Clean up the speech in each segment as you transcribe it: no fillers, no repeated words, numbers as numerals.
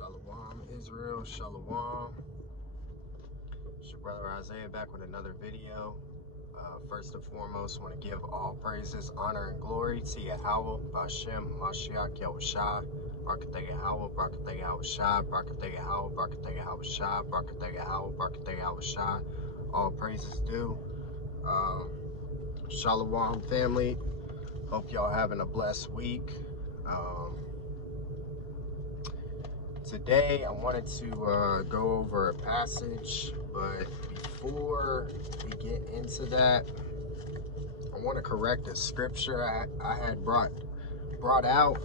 Shalom, Israel, Shalom. It's your brother Isaiah back with another video. First and foremost, want to give all praises, honor, and glory to Yahweh, Bashem, Mashiach, Yahushua, Barakatah Yahweh, Barakatah Yahushua, Barakatah Yahweh, Barakatah Yahushua, Barakatah Yahweh, Barakatah Yahushua. All praises due. Shalom, family. Hope y'all having a blessed week. Today I wanted to go over a passage, but before we get into that, I want to correct a scripture I had brought out.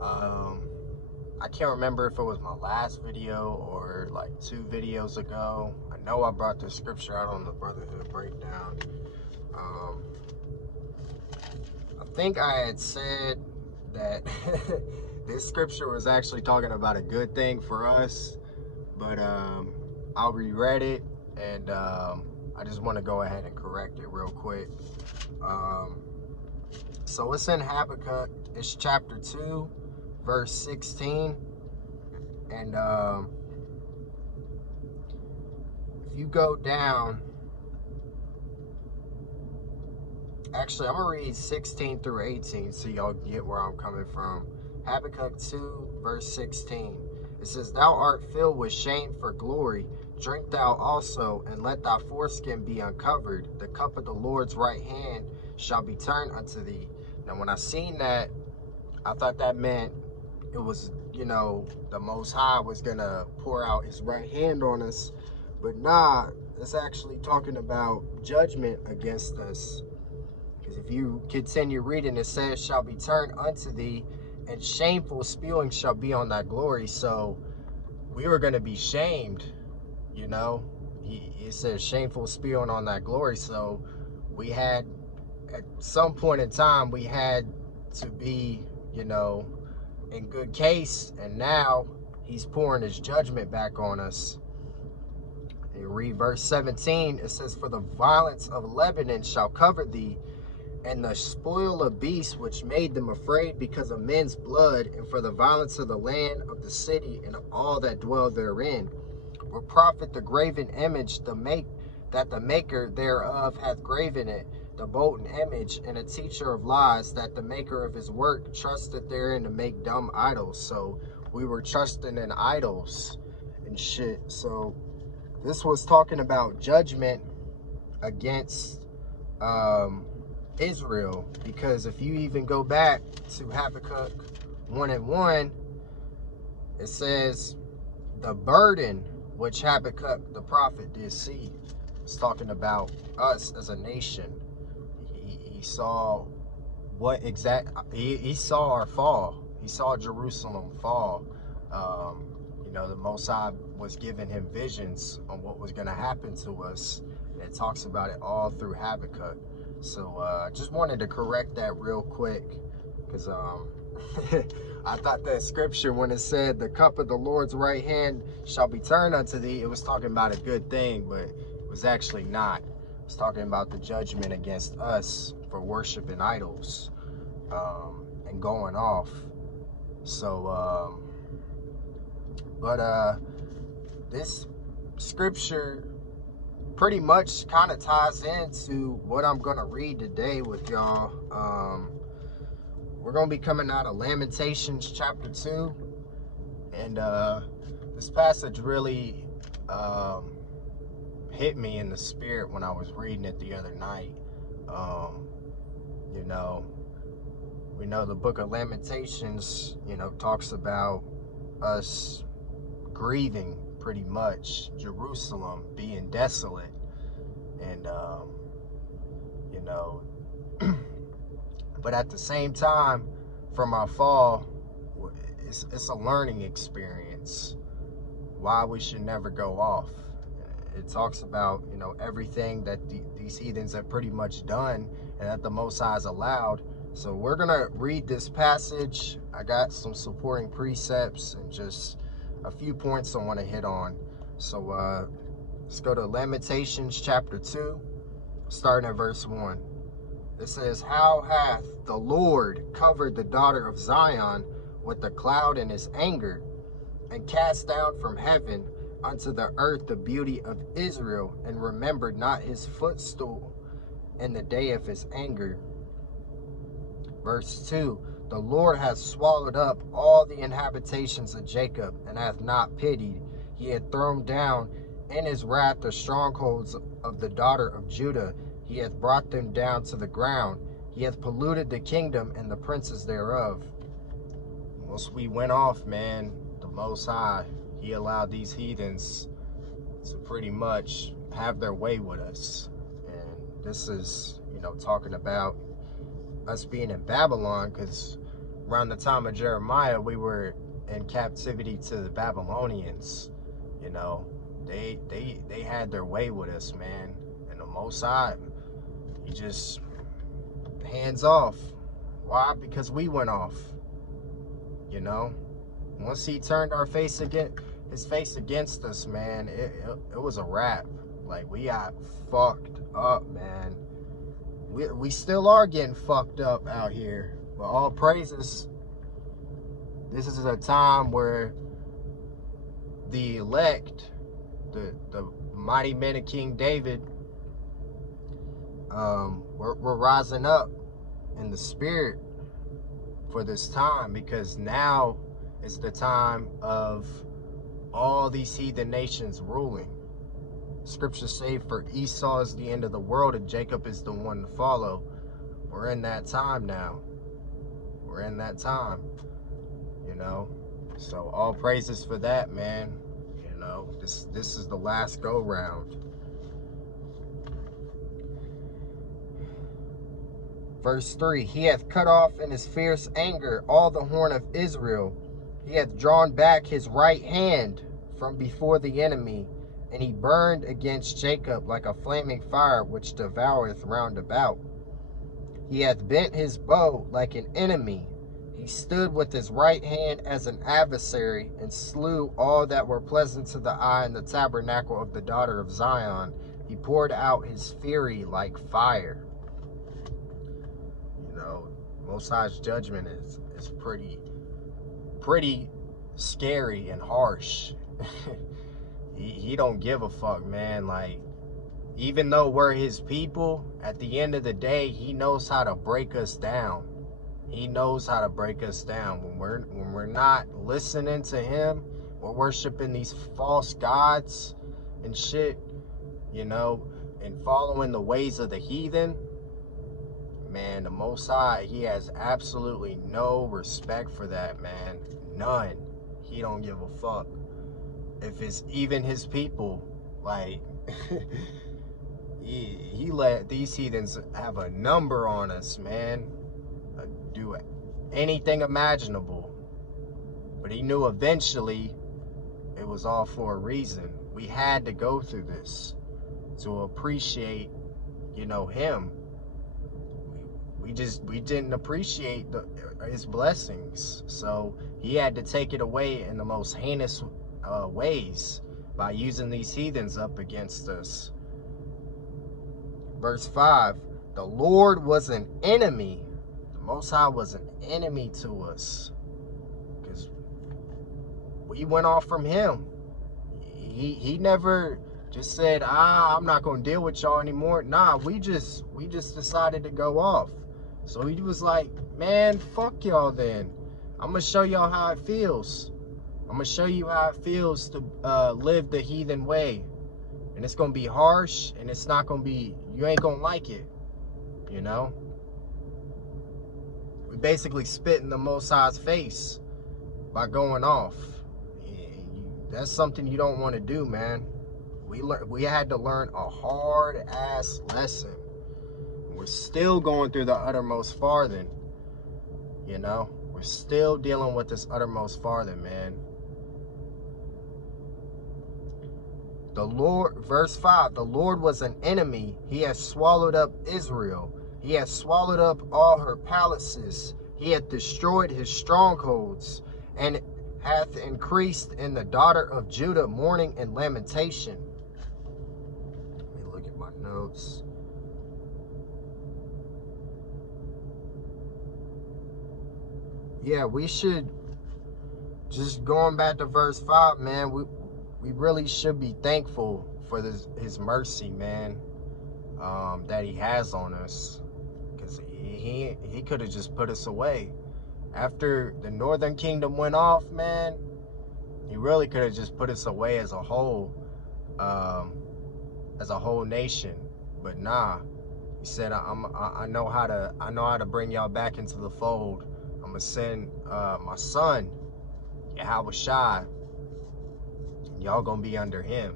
I can't remember if it was my last video or like 2 videos ago. I know I brought the scripture out on the Brotherhood Breakdown. I think I had said that this scripture was actually talking about a good thing for us, but I'll reread it, and I just want to go ahead and correct it real quick. So it's in Habakkuk. It's chapter 2, verse 16, and if you go down, actually I'm gonna read 16 through 18 so y'all get where I'm coming from. Habakkuk 2, verse 16. It says, "Thou art filled with shame for glory. Drink thou also, and let thy foreskin be uncovered. The cup of the Lord's right hand shall be turned unto thee." Now, when I seen that, I thought that meant it was, the Most High was going to pour out his right hand on us. But nah, it's actually talking about judgment against us. Because if you continue reading, it says, "Shall be turned unto thee, and shameful spewing shall be on thy glory." So we were going to be shamed, It says shameful spewing on thy glory. So we had, at some point in time, we had to be, in good case. And now he's pouring his judgment back on us. You read verse 17, it says, "For the violence of Lebanon shall cover thee, and the spoil of beasts which made them afraid because of men's blood, and for the violence of the land of the city and all that dwell therein. Will profit the graven image that the maker thereof hath graven it, the molten image, and a teacher of lies, that the maker of his work trusted therein to make dumb idols." So we were trusting in idols and shit. So this was talking about judgment against Israel, because if you even go back to Habakkuk 1:1, it says the burden which Habakkuk the prophet did see. It's talking about us as a nation. He saw he saw our fall. He saw Jerusalem fall. The Most High was giving him visions on what was going to happen to us. And it talks about it all through Habakkuk. So I just wanted to correct that real quick, because I thought that scripture, when it said the cup of the Lord's right hand shall be turned unto thee, it was talking about a good thing, but it was actually not. It was talking about the judgment against us for worshiping idols and going off. So, this scripture pretty much kind of ties into what I'm going to read today with y'all. We're going to be coming out of Lamentations chapter 2. And this passage really hit me in the spirit when I was reading it the other night. We know the book of Lamentations, talks about us grieving, pretty much, Jerusalem being desolate. And but at the same time, from our fall, it's a learning experience, why we should never go off. It talks about, everything that these heathens have pretty much done, and that the Most High has allowed. So we're gonna read this passage. I got some supporting precepts and just a few points I want to hit on. So let's go to Lamentations chapter 2, starting at verse 1. It says, "How hath the Lord covered the daughter of Zion with the cloud in his anger, and cast down from heaven unto the earth the beauty of Israel, and remembered not his footstool in the day of his anger. Verse 2, the Lord hath swallowed up all the inhabitations of Jacob, and hath not pitied. He hath thrown down in his wrath the strongholds of the daughter of Judah. He hath brought them down to the ground. He hath polluted the kingdom and the princes thereof. Once we went off, man, the Most High, he allowed these heathens to pretty much have their way with us. And this is, talking about us being in Babylon, because around the time of Jeremiah, we were in captivity to the Babylonians. They had their way with us, man. And the Most High, he just hands off. Why? Because we went off. Once he turned his face against us, man, it was a wrap. Like, we got fucked up, man. We still are getting fucked up out here. But all praises, this is a time where the elect, the mighty men of King David, we're rising up in the spirit for this time, because now is the time of all these heathen nations ruling. Scriptures say, for Esau is the end of the world and Jacob is the one to follow. We're in that time now. We're in that time, So all praises for that, man. This is the last go round. Verse 3, he hath cut off in his fierce anger all the horn of Israel. He hath drawn back his right hand from before the enemy, and he burned against Jacob like a flaming fire which devoureth round about. He hath bent his bow like an enemy. He stood with his right hand as an adversary, and slew all that were pleasant to the eye in the tabernacle of the daughter of Zion. He poured out his fury like fire. Most High's judgment is pretty scary and harsh. he don't give a fuck, man. Like, even though we're his people, at the end of the day, he knows how to break us down. He knows how to break us down. When we're not listening to him, we're worshiping these false gods and shit, and following the ways of the heathen. Man, the Most High, he has absolutely no respect for that, man. None. He don't give a fuck. If it's even his people, like, he let these heathens have a number on us, man. Do anything imaginable. But he knew eventually it was all for a reason. We had to go through this to appreciate, him. We didn't appreciate his blessings. So he had to take it away in the most heinous ways by using these heathens up against us. Verse 5, the Lord was an enemy. The Most High was an enemy to us, because we went off from him. He never just said, I'm not going to deal with y'all anymore. Nah, we just decided to go off. So he was like, man, fuck y'all then. I'm going to show y'all how it feels. I'm going to show you how it feels to live the heathen way. And it's going to be harsh, and it's not going to be, you ain't going to like it. We basically spit in the Most High's face by going off. That's something you don't want to do, man. We had to learn a hard-ass lesson. We're still going through the uttermost farthing. We're still dealing with this uttermost farthing, man. The Lord, verse 5, the Lord was an enemy. He has swallowed up Israel. He hath swallowed up all her palaces. He hath destroyed his strongholds, and hath increased in the daughter of Judah mourning and lamentation. Let me look at my notes. Yeah, we should just going back to verse 5, man, we really should be thankful for his mercy, man, that he has on us. Because he could have just put us away. After the northern kingdom went off, man, he really could have just put us away as a whole nation. But nah, he said, I know how to bring y'all back into the fold. I'm gonna send my son, Yahweh, y'all gonna be under him.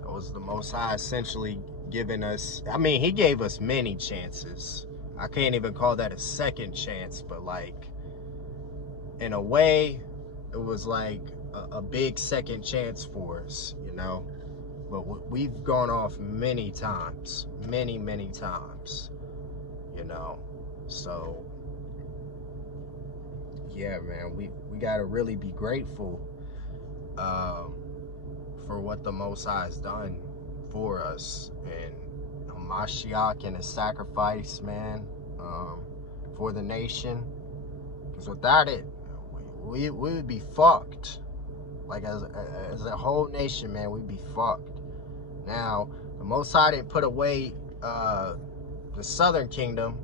That was the Most High essentially giving us, I mean, he gave us many chances. I can't even call that a second chance, but like, in a way, it was like a big second chance for us, you know? But we've gone off many times, many times, you know? So, yeah, man, we gotta really be grateful for what the Most High has done for us, and Mashiach and his sacrifice, man, for the nation. Because without it, we would be fucked. Like, as a whole nation, man, we'd be fucked. Now, the Most High didn't put away the southern kingdom.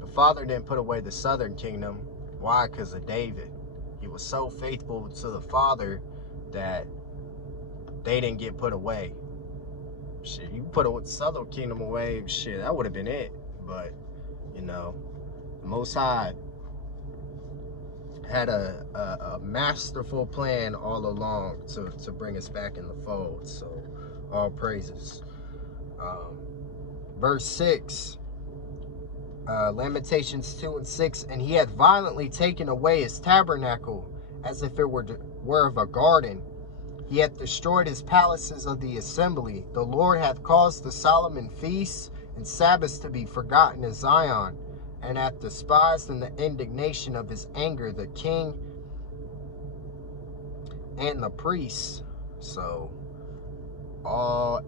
The Father didn't put away the southern kingdom. Why? Because of David. He was so faithful to the Father that they didn't get put away. Shit, you put a southern kingdom away, shit, that would have been it. But, you know, the Most High had a masterful plan all along to bring us back in the fold. So, all praises. Verse 6, Lamentations 2 and 6, and he had violently taken away his tabernacle, as if it were of a garden. He hath destroyed his palaces of the assembly. The Lord hath caused the Solomon feasts and Sabbaths to be forgotten in Zion, and hath despised in the indignation of his anger the king and the priests. So,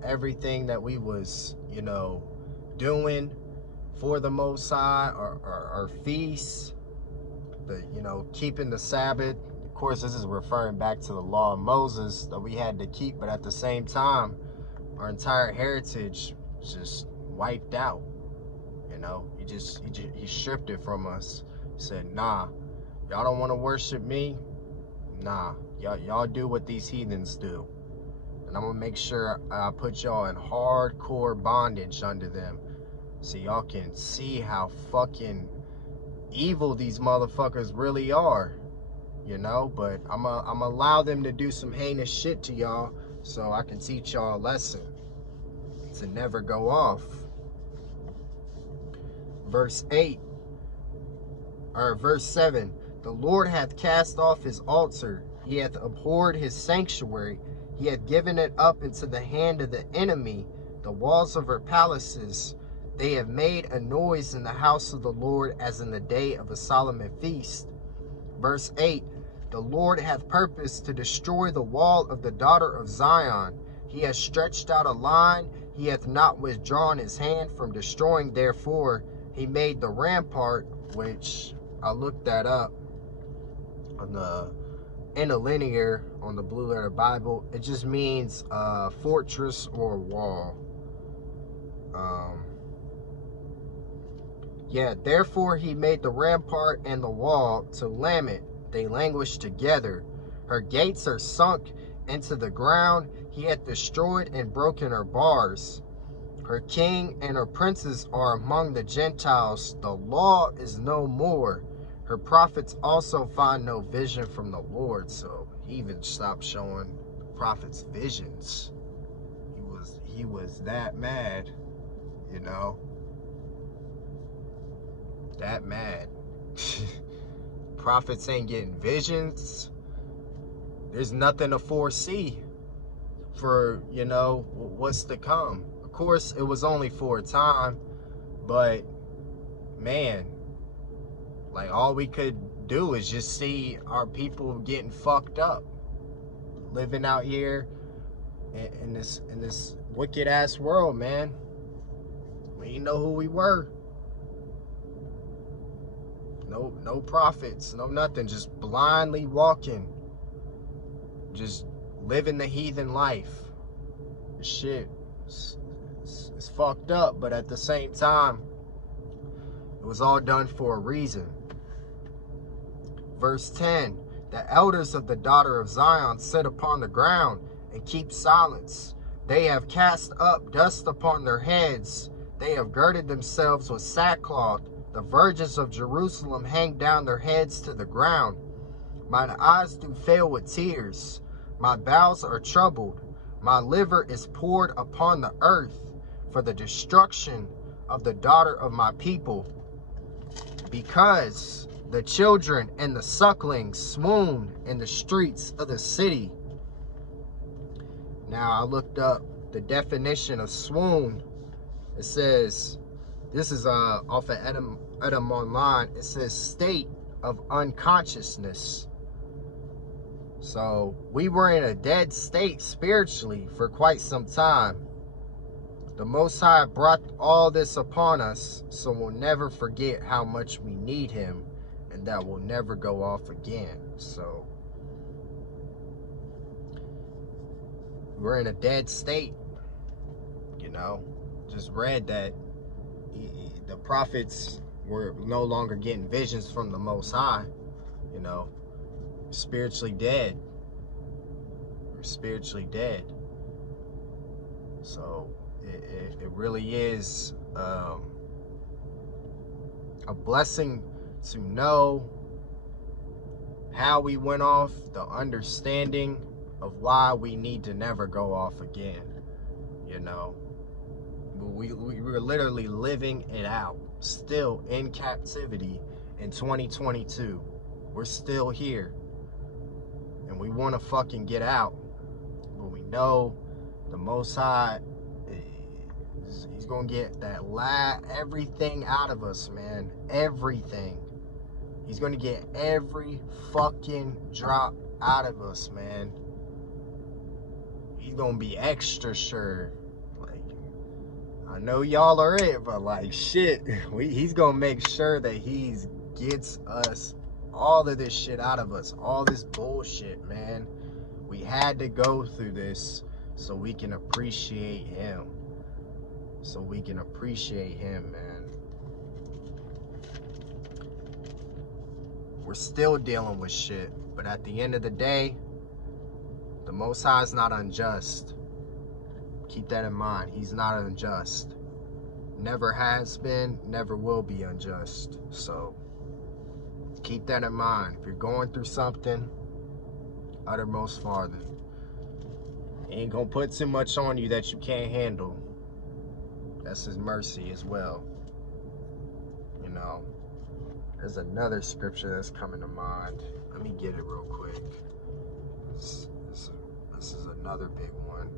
everything that we was, you know, doing for the Most High, our feasts, you know, keeping the Sabbath. Of course, this is referring back to the law of Moses that we had to keep, but at the same time, our entire heritage just wiped out. You know, he stripped it from us. Said, nah, y'all don't want to worship me. Nah, y'all do what these heathens do, and I'm gonna make sure I put y'all in hardcore bondage under them, so y'all can see how fucking evil these motherfuckers really are. You know, but I'm gonna allow them to do some heinous shit to y'all so I can teach y'all a lesson to never go off. Verse 7, the Lord hath cast off his altar, he hath abhorred his sanctuary, he hath given it up into the hand of the enemy, the walls of her palaces, they have made a noise in the house of the Lord as in the day of a Solomon feast. Verse 8, the Lord hath purposed to destroy the wall of the daughter of Zion. He has stretched out a line, he hath not withdrawn his hand from destroying. Therefore, he made the rampart, which I looked that up on the interlinear on the Blue Letter Bible. It just means fortress or wall. Yeah, therefore he made the rampart and the wall to lament. They languish together. Her gates are sunk into the ground. He hath destroyed and broken her bars. Her king and her princes are among the Gentiles. The law is no more. Her prophets also find no vision from the Lord. So he even stopped showing prophets visions. He was that mad, you know. That mad. Prophets ain't getting visions. There's nothing to foresee for, you know, what's to come. Of course, it was only for a time, but man, like, all we could do is just see our people getting fucked up, living out here in this wicked ass world, man. We didn't know who we were. no prophets, no nothing, just blindly walking, just living the heathen life. Shit, it's fucked up, but at the same time, it was all done for a reason. Verse 10, the elders of the daughter of Zion sit upon the ground and keep silence. They have cast up dust upon their heads. They have girded themselves with sackcloth. The virgins of Jerusalem hang down their heads to the ground. Mine eyes do fail with tears. My bowels are troubled. My liver is poured upon the earth for the destruction of the daughter of my people. Because the children and the sucklings swoon in the streets of the city. Now I looked up the definition of swoon. It says, this is off of Edom Online. It says state of unconsciousness. So we were in a dead state spiritually for quite some time. The Most High brought all this upon us, so we'll never forget how much we need him, and that will never go off again. So we're in a dead state. You know, just read that the prophets were no longer getting visions from the Most High. You know, spiritually dead. We're spiritually dead. So it really is a blessing to know how we went off, the understanding of why we need to never go off again. You know, we were literally living it out, still in captivity in 2022. We're still here, and we want to fucking get out, but we know the Most High, he's gonna get that everything out of us, man. Everything. He's gonna get every fucking drop out of us, man. He's gonna be extra sure. Like, I know y'all are it, but like shit, he's gonna make sure that he gets us all of this shit out of us, all this bullshit, man. We had to go through this so we can appreciate him. So we can appreciate him, man. We're still dealing with shit, but at the end of the day, the Most High is not unjust. Keep that in mind. He's not unjust. Never has been, never will be unjust. So keep that in mind. If you're going through something, uttermost farther. He ain't gonna put too much on you that you can't handle. That's his mercy as well. You know, there's another scripture that's coming to mind. Let me get it real quick. This is another big one.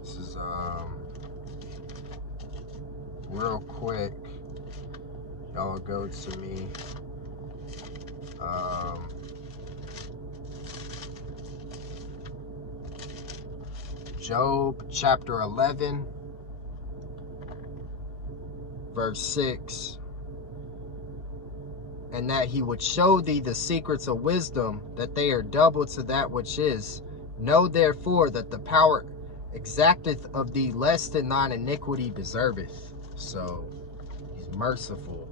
This is real quick. Y'all go to me. Job chapter 11, verse 6. And that he would show thee the secrets of wisdom, that they are double to that which is. Know therefore that the power exacteth of thee less than thine iniquity deserveth. So he's merciful.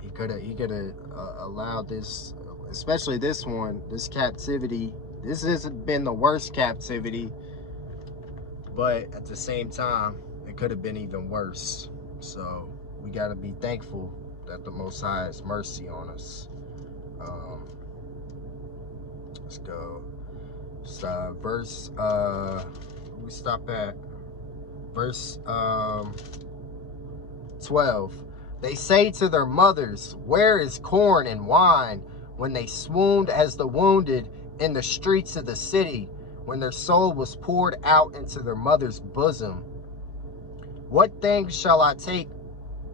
He could have allowed this, especially this one, this captivity. This hasn't been the worst captivity, but at the same time, it could have been even worse. So we got to be thankful that the Most High has mercy on us. Let's go. Verse, we stop at verse 12. They say to their mothers, where is corn and wine? When they swooned as the wounded in the streets of the city, when their soul was poured out into their mother's bosom. What things shall I take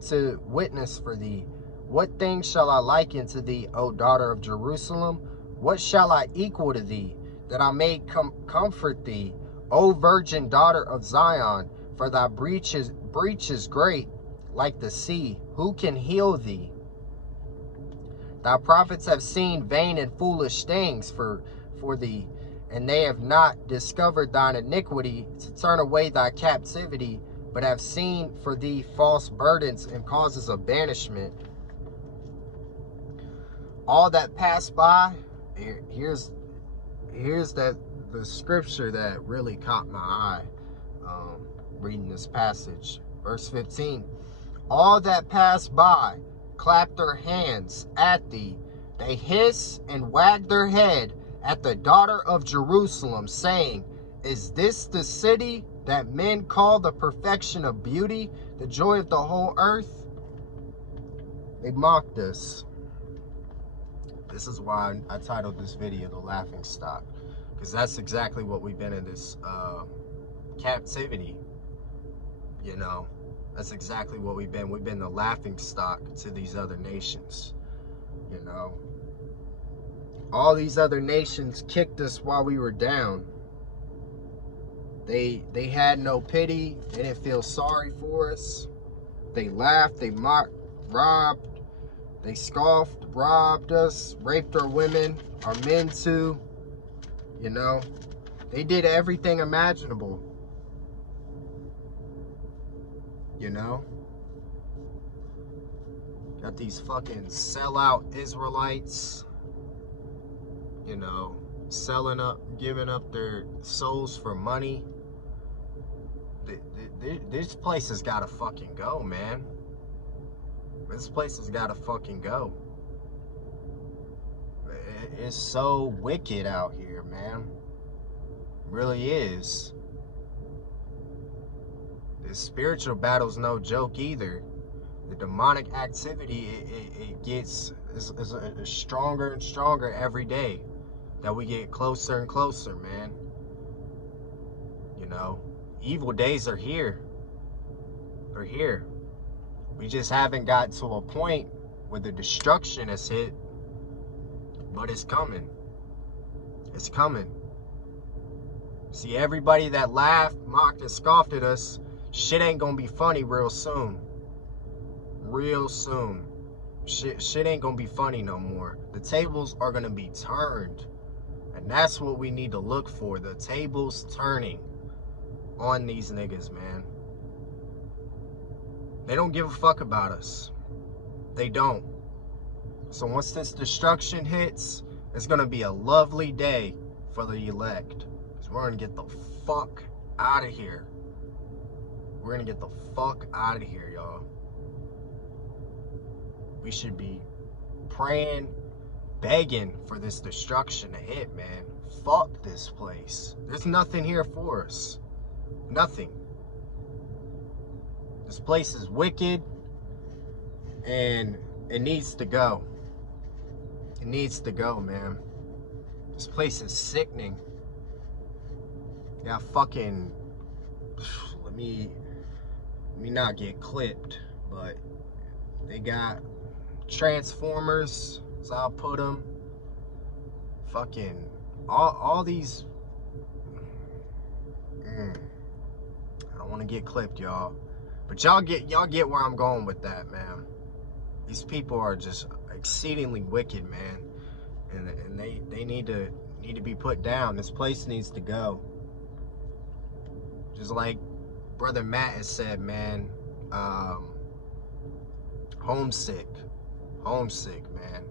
to witness for thee? What things shall I liken to thee, O daughter of Jerusalem? What shall I equal to thee, that I may comfort thee, O virgin daughter of Zion? For thy breach is great, like the sea. Who can heal thee? Thy prophets have seen vain and foolish things for thee, and they have not discovered thine iniquity to turn away thy captivity, but have seen for thee false burdens and causes of banishment. All that pass by, here's the scripture that really caught my eye, reading this passage. Verse 15. All that pass by clap their hands at thee. They hiss and wag their head at the daughter of Jerusalem, saying, Is this the city that men call the perfection of beauty, the joy of the whole earth? They mocked us. This is why I titled this video The Laughing Stock, because that's exactly what we've been in this captivity. You know, that's exactly what we've been. We've been the laughing stock to these other nations. You know, all these other nations kicked us while we were down. They had no pity. They didn't feel sorry for us. They laughed, they mocked, robbed, they scoffed, robbed us, raped our women, our men too. You know, they did everything imaginable. You know, got these fucking sellout Israelites, you know, selling up, giving up their souls for money. This place has got to fucking go, man. This place has got to fucking go. It's so wicked out here, man. It really is. The spiritual battle's no joke either. The demonic activity, it gets stronger and stronger every day that we get closer and closer, man. You know, evil days are here. They're here. We just haven't got to a point where the destruction has hit, but it's coming. It's coming. See, everybody that laughed, mocked, and scoffed at us, shit ain't gonna be funny real soon. Real soon. Shit ain't gonna be funny no more. The tables are gonna be turned. And that's what we need to look for. The tables turning on these niggas, man. They don't give a fuck about us. They don't. So once this destruction hits, it's gonna be a lovely day for the elect. Because we're gonna get the fuck out of here. We're gonna get the fuck out of here, y'all. We should be praying, begging for this destruction to hit, man. Fuck this place. There's nothing here for us. Nothing. This place is wicked, and it needs to go. It needs to go, man. This place is sickening. Yeah, fucking, let me not get clipped, but they got transformers, as I'll put them. Fucking all these. I don't want to get clipped, y'all, but y'all get where I'm going with that, man. These people are just exceedingly wicked, man, and they need to be put down. This place needs to go. Just like Brother Matt has said, man, homesick, man,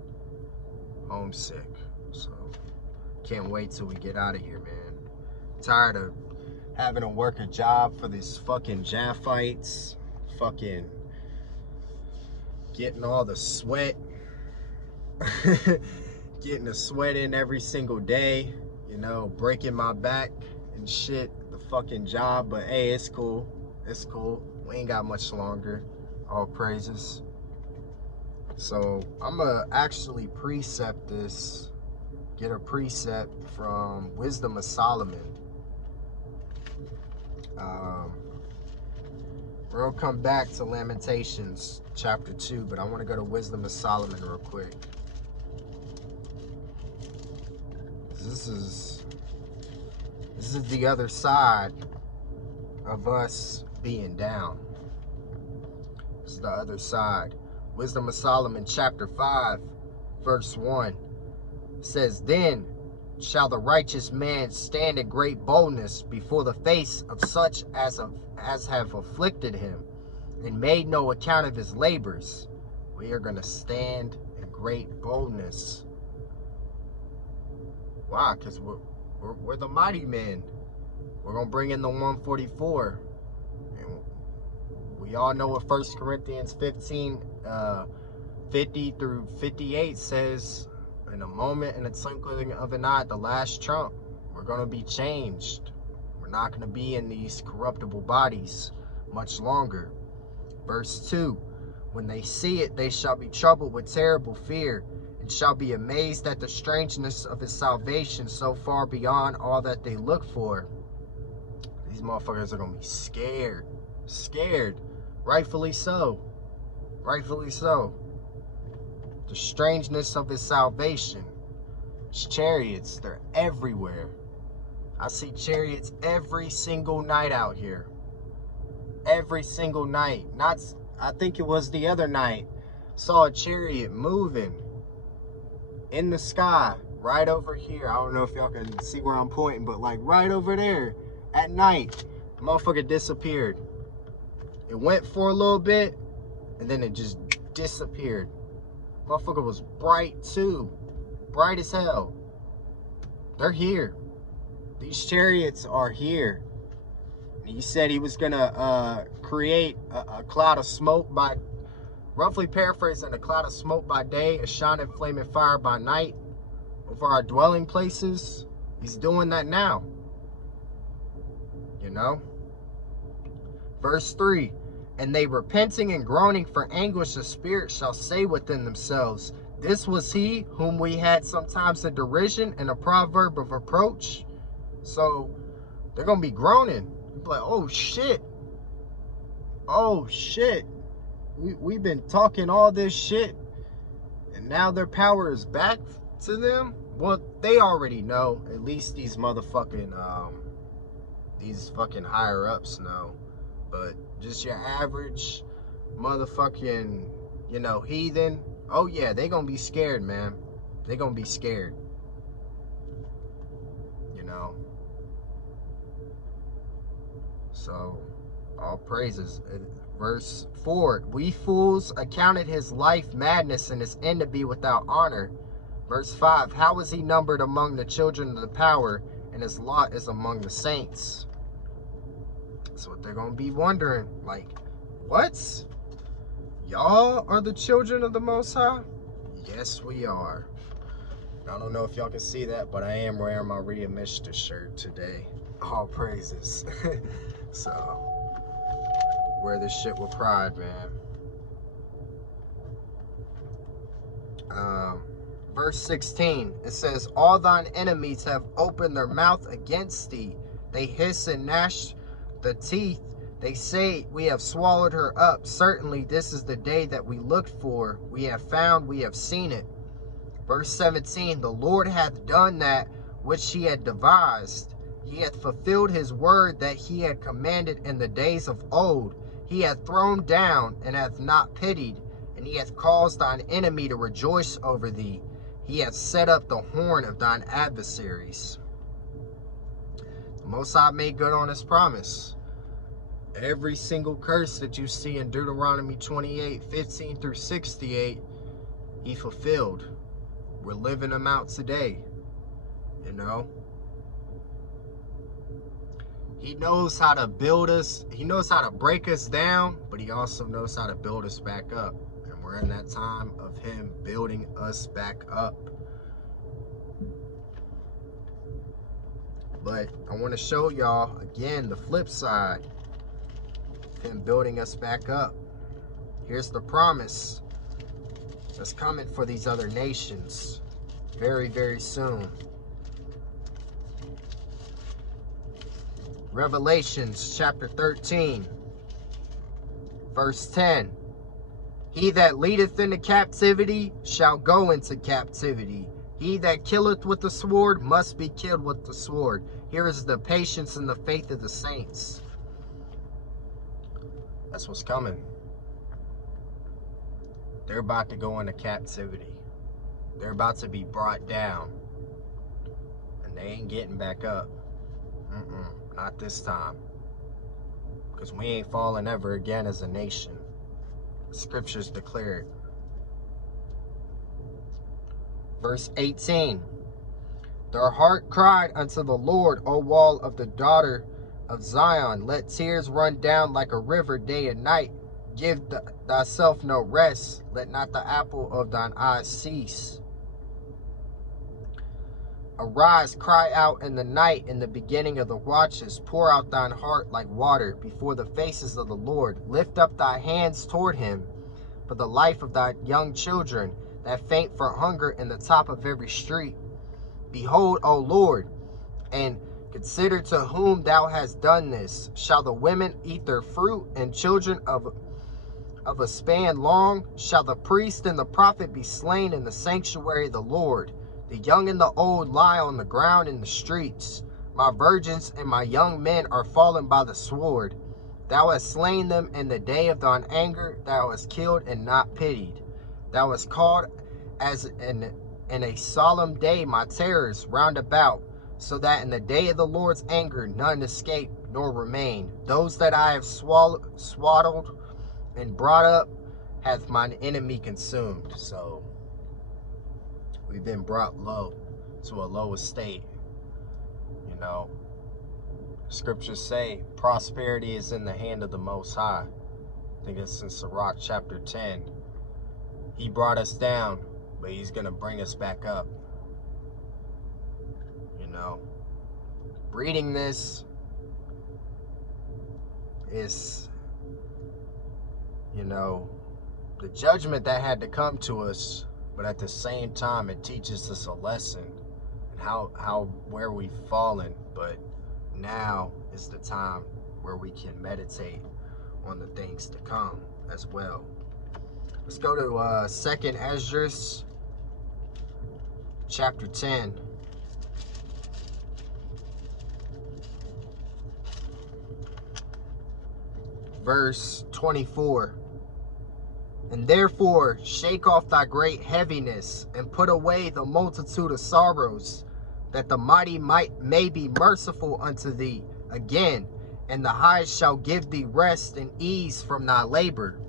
homesick. So can't wait till we get out of here, man. Tired of having to work a job for these fucking Japhites, fucking getting all the sweat, getting the sweat in every single day, you know, breaking my back and shit, the fucking job. But hey, it's cool. It's cool. We ain't got much longer. All praises. So I'm gonna actually precept this, get a precept from Wisdom of Solomon. We're gonna come back to Lamentations chapter 2, but I want to go to Wisdom of Solomon real quick. This is the other side of us being down. It's the other side. Wisdom of Solomon chapter 5 verse 1 says, then shall the righteous man stand in great boldness before the face of such as have afflicted him and made no account of his labors. We are going to stand in great boldness. Why? Because we're the mighty men. We're going to bring in the 144. And we all know what 1 Corinthians 15, 50 through 58 says. In a moment, in a twinkling of an eye, the last trump, we're going to be changed. We're not going to be in these corruptible bodies much longer. Verse 2, when they see it, they shall be troubled with terrible fear, and shall be amazed at the strangeness of his salvation so far beyond all that they look for. These motherfuckers are going to be scared. Scared. Rightfully so. Rightfully so. The strangeness of his salvation. His chariots, they're everywhere. I see chariots every single night out here. Every single night. I think it was the other night. Saw a chariot moving in the sky right over here. I don't know if y'all can see where I'm pointing, but like right over there at night, motherfucker disappeared. It went for a little bit and then it just disappeared. Motherfucker was bright too. Bright as hell. They're here. These chariots are here. He said he was gonna create a cloud of smoke by, roughly paraphrasing, a cloud of smoke by day, a shining flaming fire by night over our dwelling places. He's doing that now. You know? Verse 3. And they repenting and groaning for anguish of spirit shall say within themselves, this was he whom we had sometimes in derision and a proverb of reproach. So they're going to be groaning. Like, oh shit. Oh shit. We've been talking all this shit. And now their power is back to them. Well, they already know. At least these motherfucking, these fucking higher ups know. But just your average motherfucking, you know, heathen. Oh yeah, they gonna be scared, man. They gonna be scared. You know. So, all praises. Verse 4. We fools accounted his life madness and his end to be without honor. Verse 5. How is he numbered among the children of the power, and his lot is among the saints? That's what they're going to be wondering. Like, what? Y'all are the children of the Most High? Yes, we are. I don't know if y'all can see that, but I am wearing my Rhea Mishta shirt today. All praises. So, wear this shit with pride, man. Verse 16, it says, all thine enemies have opened their mouth against thee. They hiss and gnash the teeth. They say, we have swallowed her up. Certainly this is the day that we looked for. We have found, we have seen it. Verse 17, the Lord hath done that which he had devised. He hath fulfilled his word that he had commanded in the days of old. He hath thrown down and hath not pitied, and he hath caused thine enemy to rejoice over thee. He hath set up the horn of thine adversaries. The Most High made good on his promise. Every single curse that you see in Deuteronomy 28, 15 through 68, he fulfilled. We're living them out today, you know. He knows how to build us. He knows how to break us down, but he also knows how to build us back up. And we're in that time of him building us back up. But I want to show y'all, again, the flip side of him building us back up. Here's the promise that's coming for these other nations very, very soon. Revelations chapter 13, verse 10. He that leadeth into captivity shall go into captivity. He that killeth with the sword must be killed with the sword. Here is the patience and the faith of the saints. That's what's coming. They're about to go into captivity. They're about to be brought down. And they ain't getting back up. Not this time. Because we ain't falling ever again as a nation. The scriptures declare it. Verse 18. Their heart cried unto the Lord, O wall of the daughter of Zion. Let tears run down like a river day and night. Give thyself no rest. Let not the apple of thine eyes cease. Arise, cry out in the night, in the beginning of the watches. Pour out thine heart like water before the faces of the Lord. Lift up thy hands toward him for the life of thy young children that faint for hunger in the top of every street. Behold, O Lord, and consider to whom thou hast done this. Shall the women eat their fruit, and children of a span long? Shall the priest and the prophet be slain in the sanctuary of the Lord? The young and the old lie on the ground in the streets. My virgins and my young men are fallen by the sword. Thou hast slain them in the day of thine anger. Thou hast killed and not pitied. Thou hast called as in a solemn day my terrors round about, so that in the day of the Lord's anger none escape nor remain. Those that I have swaddled and brought up hath mine enemy consumed. So we've been brought low to a low estate. You know, scriptures say prosperity is in the hand of the Most High. I think it's in Sirach chapter 10. He brought us down, but he's going to bring us back up. You know, reading this is, you know, the judgment that had to come to us, but at the same time, it teaches us a lesson and where we've fallen. But now is the time where we can meditate on the things to come as well. Let's go to 2nd Esdras chapter 10. Verse 24. And therefore shake off thy great heaviness, and put away the multitude of sorrows, that the mighty may be merciful unto thee again, and the highest shall give thee rest and ease from thy labor.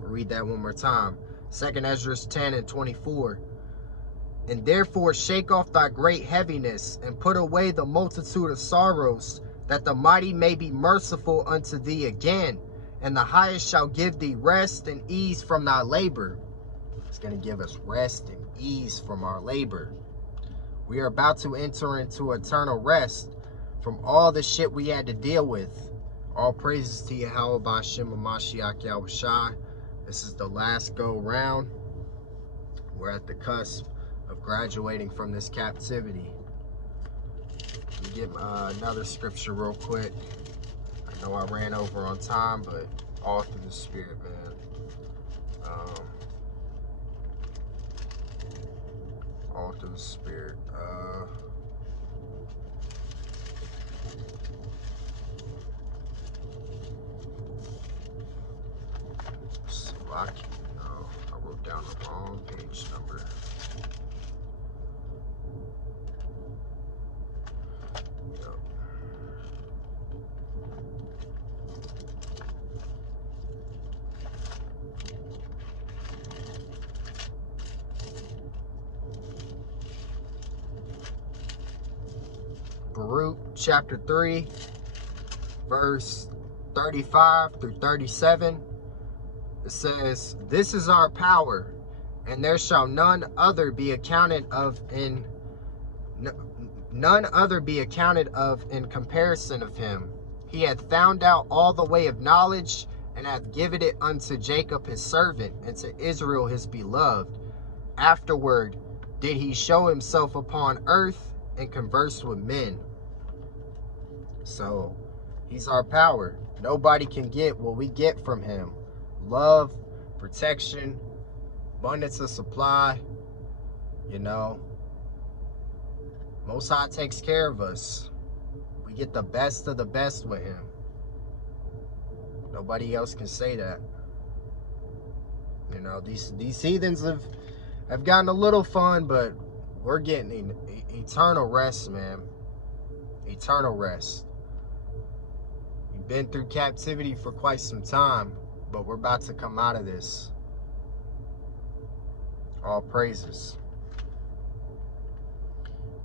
I'll read that one more time. 2nd Esdras 10 and 24. And therefore shake off thy great heaviness, and put away the multitude of sorrows, that the mighty may be merciful unto thee again, and the highest shall give thee rest and ease from thy labor. It's going to give us rest and ease from our labor. We are about to enter into eternal rest from all the shit we had to deal with. All praises to Yahweh B'Shem Mashiach Yahushai. This is the last go round. We're at the cusp of graduating from this captivity. Let me get another scripture real quick. I know I ran over on time, but all through the Spirit, man. All through the Spirit. No, I wrote down the wrong page number. Yep. Baruch chapter 3, verse 35 through 37. It says, "This is our power, and there shall none other be accounted of in comparison of him. He hath found out all the way of knowledge, and hath given it unto Jacob his servant, and to Israel his beloved. Afterward did he show himself upon earth, and converse with men." So he's our power. Nobody can get what we get from him. Love, protection, abundance of supply. You know, Most High takes care of us. We get the best of the best with him. Nobody else can say that. You know, these heathens have gotten a little fun, but we're getting eternal rest, man. Eternal rest. We've been through captivity for quite some time, but we're about to come out of this. All praises.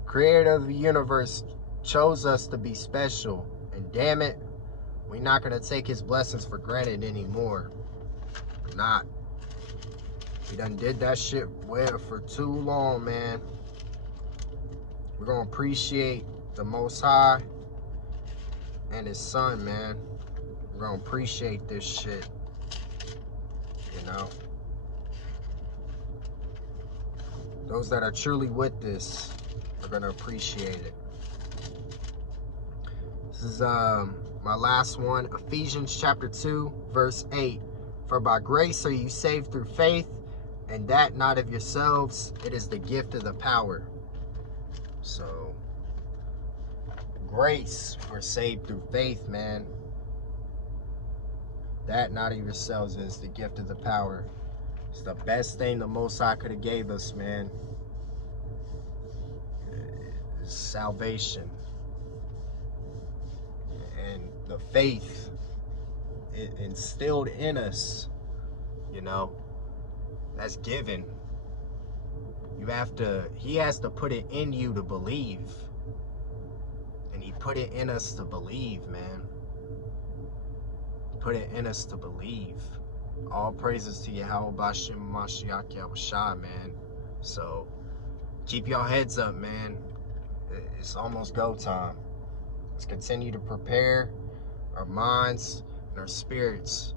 Creator of the universe chose us to be special, and damn it, we're not going to take his blessings for granted anymore. We're not. We done did that shit well for too long, man. We're going to appreciate the Most High and his son, man. We're going to appreciate this shit, you know. Those that are truly with this are going to appreciate it. This is my last one, Ephesians chapter 2, verse 8. For by grace are you saved through faith, and that not of yourselves, it is the gift of the power. So, grace, we're saved through faith, man. That not of yourselves is the gift of the power. It's the best thing the Most High could have gave us, man. It's salvation. And the faith it instilled in us, you know, that's given. You have to, he has to put it in you to believe. And he put it in us to believe, man. Put it in us to believe. All praises to Yahweh Bashim Mashiach Yahushua, man. So keep your heads up, man. It's almost go time. Let's continue to prepare our minds and our spirits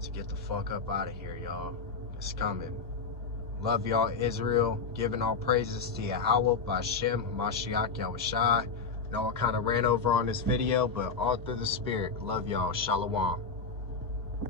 to get the fuck up out of here, y'all. It's coming. Love y'all, Israel. Giving all praises to Yahweh Bashim Mashiach Yahushua. I know I kind of ran over on this video, but all through the spirit. Love y'all. Shalom.